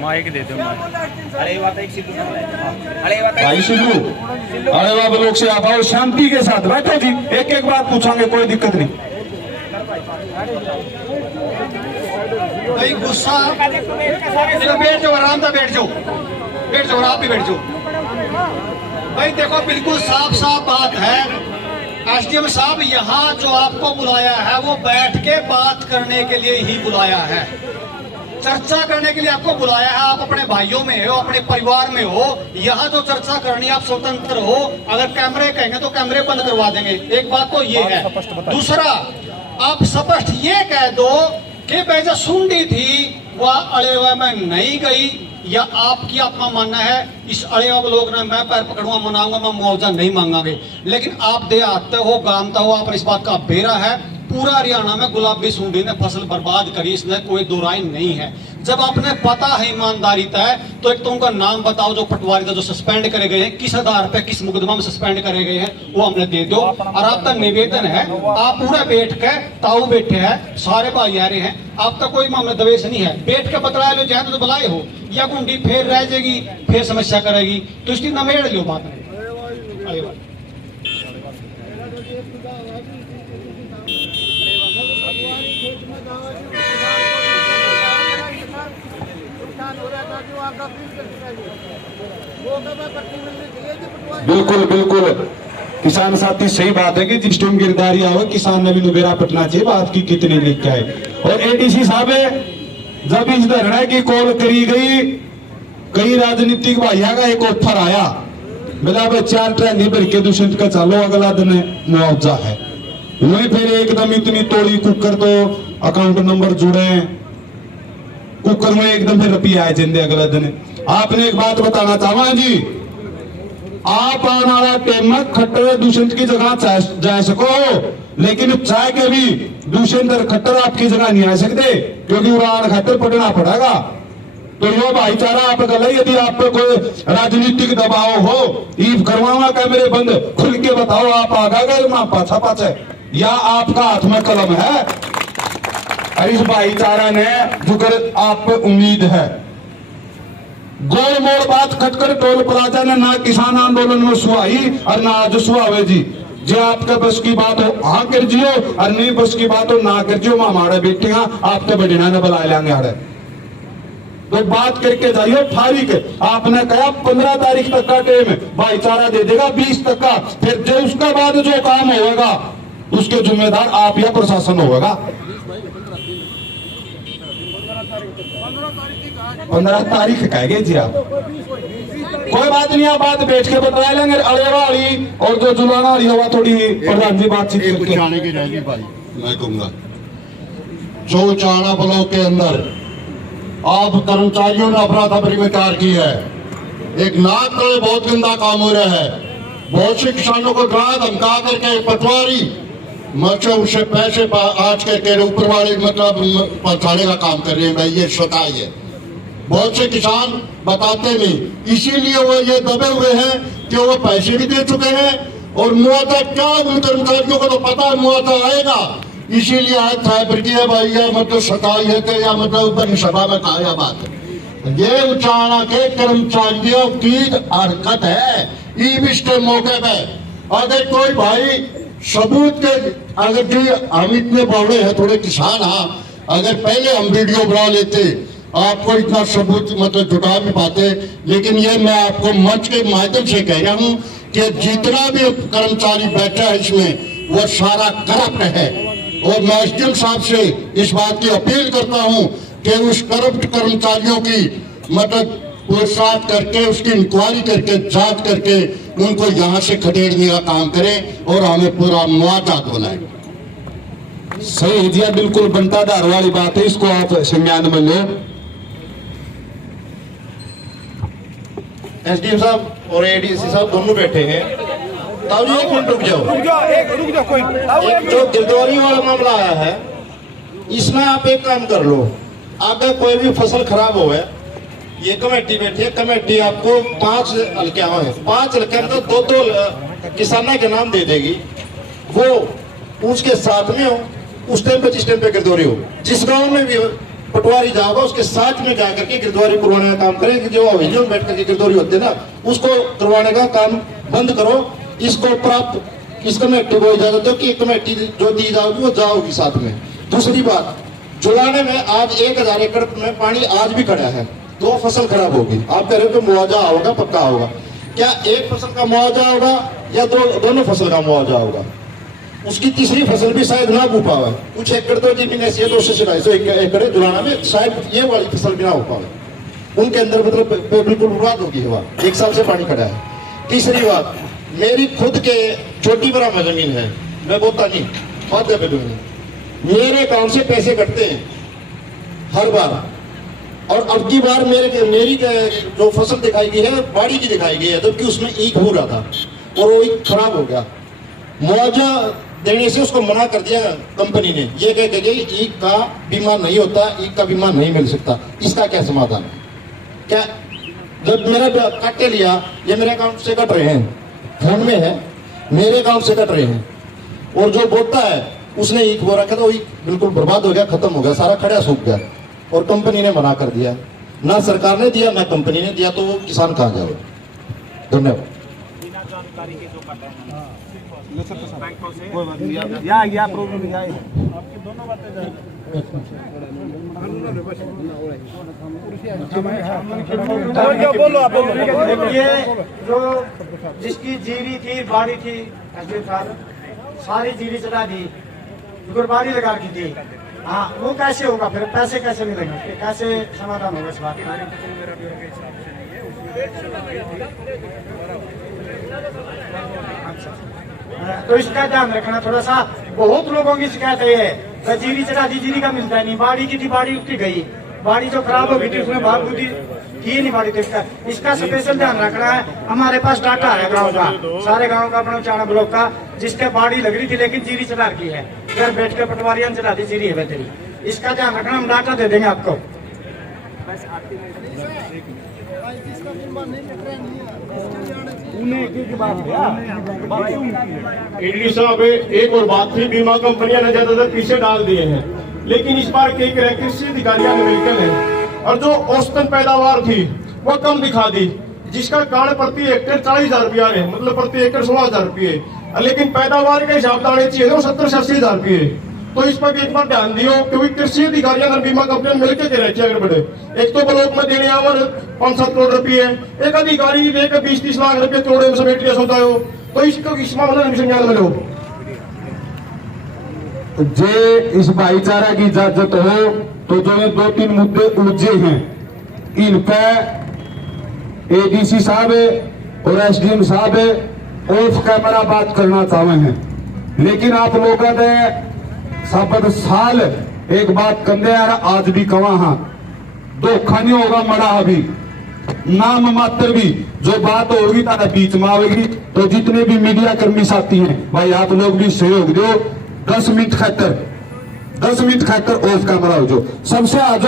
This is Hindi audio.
माइक दे दो। भाई सिद्धू, अरे बाबा लोग से आप आओ, शांति के साथ बैठो जी, एक एक बात पूछांगे, कोई दिक्कत नहीं। भाई गुस्सा बैठ जाओ, आराम से बैठ जाओ, बैठ जाओ, आप भी बैठ जाओ। भाई देखो बिल्कुल साफ साफ बात है, एसडीएम साहब यहाँ जो आपको बुलाया है वो बैठ के बात करने के लिए ही बुलाया है, चर्चा करने के लिए आपको बुलाया है। आप अपने भाइयों में हो, अपने परिवार में हो, यहाँ जो चर्चा करनी आप स्वतंत्र हो। अगर कैमरे कहेंगे तो कैमरे बंद करवा देंगे, एक बात तो ये है। दूसरा, आप स्पष्ट ये कह दो कि भाई जो सुंडी थी वह अड़ेवा में नहीं गई, या आपकी अपना मानना है इस अड़ेवा लोग ने मैं पैर पकड़ूंगा, मनाऊंगा, मैं मुआवजा नहीं मांगांगे। लेकिन आप देहात हो, गांवता हो, आप इस बात का बेरा है। पूरा हरियाणा में गुलाबी सूंडी ने फसल बर्बाद करी, इसमें कोई दो राय नहीं है। जब आपने पता है ईमानदारी तय, तो एक तो उनका नाम बताओ जो पटवारी था, जो सस्पेंड करे गए हैं, किस आधार पे, किस मुकदमा में सस्पेंड करे गए हैं, वो हमने दे दो। और आपका निवेदन है, आप पूरा बैठ के, ताऊ बैठे हैं, सारे भाई आ रहे हैं, आपका कोई मामला दवेश नहीं है, बैठ के बतला लो, जहाँ तो बुलाए हो, या गुंडी फिर रह जाएगी, फिर समस्या करेगी, तो इसकी नमेड़ लो बात में। बिल्कुल बिल्कुल किसान साथी, सही बात है कि जिस टाइम गिरदारी आवे किसान ने भी नुबेरा पटना चाहिए, बात की कितनी लिख के आए। और एडीसी साहब जब इस धरने की कॉल करी गई, कई राजनीतिक भाइयों का एक ऑफर आया, बोला भाई 4 ट्रैली भर के दूषित का चालो, अगला दिन मुआवजा है। वही फिर एकदम इतनी तोड़ी कुकर, तो अकाउंट नंबर जुड़े कुकर में, एकदम फिर रुपये आए जिंदे अगला दिन। आपने एक बात बताना चाहवा जी, आप आने वाला टाइम में खट्टर दूषित की जगह जा सको, लेकिन चाय के भी दूषित खट्टर आपकी जगह नहीं आ सकते, क्योंकि उड़ान खट्टर पढ़ना पड़ेगा। तो यो भाईचारा आप गल, यदि आप पे कोई राजनीतिक दबाव हो, ईव करवावा कैमरे बंद, खुल के बताओ आप आगा गए मां पाछा पाछे, या आपका हाथ में कलम है। और इस भाईचारा ने जुकर आप पे उम्मीद है। गोल मोड़ बात खटकर टोल प्लाजा ने ना किसान आंदोलन में सुहाई और ना आज सुहावे जी। जो आपके बस की बात हो हाँ कर जियो, और नहीं बस की बात हो ना कर जियो। हमारे बेटियां आपके बेटिया ने बुला लेंगे आड़े, तो बात करके जाइए फारिक। आपने कहा 15 तारीख तक का टाइम भाईचारा दे देगा, 20 तक का, फिर जो उसके बाद जो काम होगा उसके जिम्मेदार आप या प्रशासन होगा। 15 तारीख कहेंगे जी आप, कोई बात नहीं, आप बात बैठ के बता लेंगे। अड़ेवा वाली और जो जुलाना वाली हवा थोड़ी प्रधान जी बातचीत करने की रहेगी भाई। मैं कहूंगा चौचाना ब्लॉक के अंदर आप कर्मचारियों ने अफरा तफरी में कार की है, एक नाक तले बहुत गंदा काम हो रहा है। बहुत से किसानों को डरा धमका करके पटवारी मतलब उसे पैसे आज करके ऊपर वाले मतलब पहुंचाने का काम कर रहे हैं। भाई ये सताई है, बहुत से किसान बताते नहीं, इसीलिए वो ये दबे हुए हैं कि वो पैसे भी दे चुके हैं और मुआवजा क्या, उन कर्मचारियों को तो पता है मुआवजा आएगा, इसीलिए आज साहब किया भाई या मतलब सताई है कि या मतलब बड़ी सभा में कहा बात है। ये उचाना के कर्मचारियों की हरकत है। ईविश के मौके पे अगर कोई भाई सबूत के, अगर जो हम इतने बड़े हैं थोड़े किसान, हाँ अगर पहले हम वीडियो बना लेते आपको इतना सबूत मतलब जुटा नहीं पाते। लेकिन ये मैं आपको मंच के माध्यम से कह रहा हूँ कि जितना भी कर्मचारी बैठा है इसमें वो सारा करप्ट है। और मैं एसडीएम साहब से इस बात की अपील करता हूँ कि उस करप्ट कर्मचारियों की मतलब पूछताछ करके उसकी इंक्वायरी करके जांच करके उनको यहाँ से खदेड़ने का काम करें और हमें पूरा मुआवजा दिलाएं। सही जी, बिल्कुल बनताधार वाली बात है, इसको आप संज्ञान में लो। एसडीएम साहब और एडीसी साहब दोनों बैठे हैं। तब एक मिनट रुक जाओ कोई। एक जो गिरदौरी वाला मामला आया है, इसमें आप एक काम कर लो, अगर कोई भी फसल खराब हो है, ये कमेटी बैठी है, कमेटी आपको 5 हल्के हैं, 5 हल्के में तो 2 किसानों के नाम दे देगी। वो उसके साथ में हो, उस टाइम पे जिस टाइम पे गिरदौरी हो, जिस गांव में भी पटवारी जाओगा उसके साथ में जाकर के गिरदौरी करवाने का काम करें। कि जो हवेलियों में बैठ करके गिरदौरी होते हैं ना, उसको करवाने का काम बंद करो। इसको प्राप्त इस कमेटी को इजाजत दो कि कमेटी जो दी जाएगी वो जाओगी साथ में। दूसरी बात, जुलाने में आज 1000 एकड़ में पानी आज भी खड़ा है, 2 फसल खराब होगी। आप कह रहे हो कि मुआवजा होगा, पक्का होगा। क्या एक फसल का मुआवजा होगा या दोनों फसल का मुआवजा होगा? उसकी तीसरी फसल भी शायद ना हो पावे। कुछ एकड़ तो जमीन ऐसी है 200 से 250 एकड़ जुलाना में, शायद ये वाली फसल भी ना हो पावे। उनके अंदर मतलब बिल्कुल बर्बाद होगी हवा, 1 साल से पानी खड़ा है। तीसरी बात, मेरी खुद के छोटी बराबर जमीन है, मैं बोलता नहीं, फायदे पे दूंगी। मेरे अकाउंट से पैसे कटते हैं हर बार, और अब की बार मेरी जो फसल दिखाई गई है बाड़ी की दिखाई गई है, जबकि उसमें ईख हो रहा था और वो ईख खराब हो गया। मुआवजा देने से उसको मना कर दिया कंपनी ने, ये कह के ईख का बीमा नहीं होता, ईख का बीमा नहीं मिल सकता। इसका क्या समाधान है? क्या जब मेरा काटे लिया, ये मेरे अकाउंट से कट रहे हैं, फोन में है, मेरे अकाउंट से कट रहे हैं, और जो बोलता है उसने ईख बो रखा था, वो बिल्कुल बर्बाद हो गया, खत्म हो गया, सारा खड़ा सूख गया, और कंपनी ने मना कर दिया। ना सरकार ने दिया ना कंपनी ने दिया, तो वो किसान कहाँ जाए? धन्यवाद। ये जो जिसकी जीरी थी, बाड़ी थी, सारी जीरी चला दी, गुरबारी लगा रखी थी। हाँ, वो कैसे होगा फिर? पैसे कैसे मिलेंगे? कैसे समाधान होगा इस बात का? तो इसका ध्यान रखना थोड़ा सा। बहुत लोगों की शिकायत है, जीरी चढ़ा दी, जीरी का मिलता नहीं। बाड़ी की थी, बाड़ी उठती गई, बाड़ी जो खराब हो गई थी उसमें भाग बुद्धि की नहीं बाड़ी। तो इसका स्पेशल ध्यान रखना है। हमारे पास डाटा है गांव का, सारे गांव का, अपना चाणा ब्लॉक का, जिसके बाड़ी लग रही थी लेकिन जीरी चढ़ा रखी है, घर बैठ के पटवारियां चढ़ा दी, जीरी है बेहतरी। इसका ध्यान रखना, हम डाटा दे देंगे आपको। एडी साहब, एक और बात थी, बीमा कंपनियां ने ज्यादातर पीछे डाल दिए हैं, लेकिन इस बार कई कृषि अधिकारियों ने मिलकर है, और जो औसतन पैदावार थी वो कम दिखा दी, जिसका कारण प्रति हेक्टेयर 40,000 रुपया है, मतलब प्रति एकड़ 16,000 रुपये, लेकिन पैदावार के हिसाब से चाहिए तो 70 से 80,000 रुपये। तो इस पर भी एक बार ध्यान दियो, क्योंकि कृषि अधिकारी अगर बीमा कंपनी मिलकर के रहते अगर बड़े, एक तो ब्लॉक में देने आवर 5-7 करोड़ रुपये, एक अधिकारी देकर 20-30 लाख रुपये करोड़ में समेट लिया सोता हो, तो इसको इस मामले में संज्ञान में लो। जे इस भाईचारा की इजाजत हो तो जो ये 2-3 मुद्दे उलझे हैं, इन पे एडीसी साहब और एसडीएम साहब ऑफ कैमरा बात करना चाहे हैं, लेकिन आप लोगों ने साबत साल एक बात कंदे यार, आज भी कवा हाँ धोखा नहीं होगा मरा अभी नाम मात्र भी जो बात होगी तारा बीच में आवेगी। तो जितने भी मीडिया कर्मी साथी हैं भाई, आप लोग भी सहयोग दो। 10 मिनट खातर ऑफ कैमरा हो जो सबसे आज